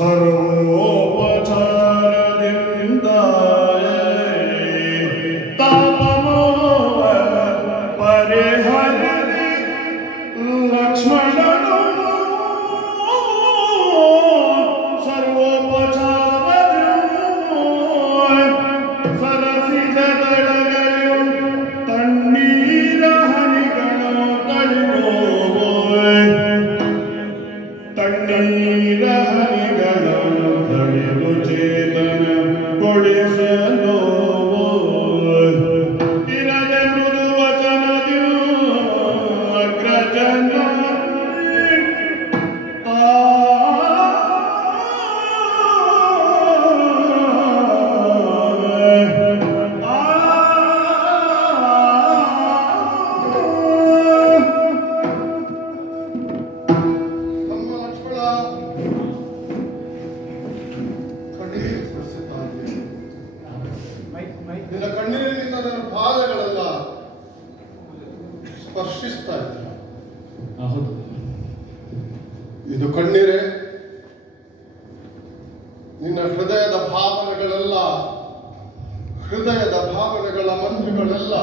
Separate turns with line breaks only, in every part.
Yeah. ತಣ್ಣೀರ ಹನಿಗಳು ತಡೆದು ಚೇತನ
ಸ್ಪರ್ಶಿಸ್ತಾ ಇದ್ರು.
ಹೌದು.
ಇದು ಕಣ್ಣೀರೇ? ನಿನ್ನ ಹೃದಯದ ಭಾವನೆಗಳೆಲ್ಲ ಹೃದಯದ ಭಾವನೆಗಳ ಮಂಜುಗಳೆಲ್ಲ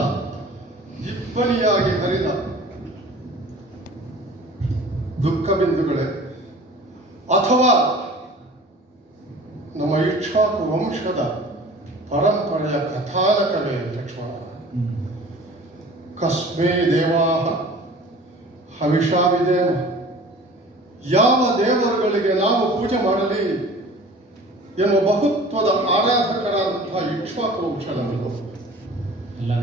ಇಬ್ಬನಿಯಾಗಿ ಹರಿದ. ದುಃಖ ಬಿಂದುಗಳೇ. ಅಥವಾ ನಮ್ಮ ಇಕ್ಷಾಕು ವಂಶದ ಪರಂಪರೆಯ ಕಥಾನಕವೇ ಲಕ್ಷ್ಮಣ. ಕಸ್ಮೇ ದೇವಾ ಹವಿಷಾವಿದೇವ ಯಾವ ದೇವರುಗಳಿಗೆ ನಾವು ಪೂಜೆ ಮಾಡಲಿ ಎನ್ನುವ ಬಹುತ್ವದ ಆರಾಧಕರಾದಂತಹ ಇಕ್ಷ್ವಾಕು
ಎಲ್ಲ